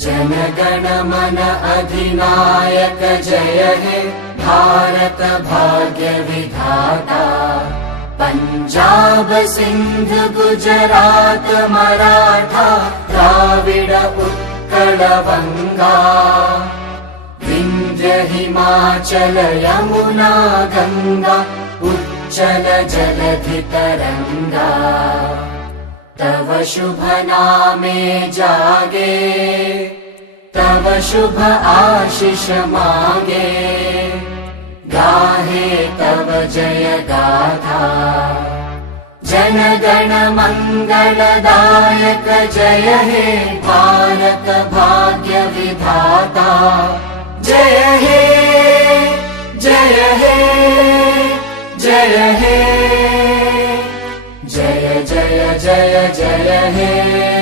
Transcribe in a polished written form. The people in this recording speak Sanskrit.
जनगण मन अधिनायक जय हे भारत भाग्य विधाता। पंजाब सिंध गुजरात मराठा द्राविड उत्कल बंगा। विंध्य हिमाचल यमुना गंगा उच्चल जलधि तरंगा। तव शुभ नामे जागे तव शुभ आशीष मागे। गाहे तव जय गाथा जनगण मंगलदायक जय हे भारत भाग्य विधाता। जय हे जय हे जय हे जय जय जय जय हे।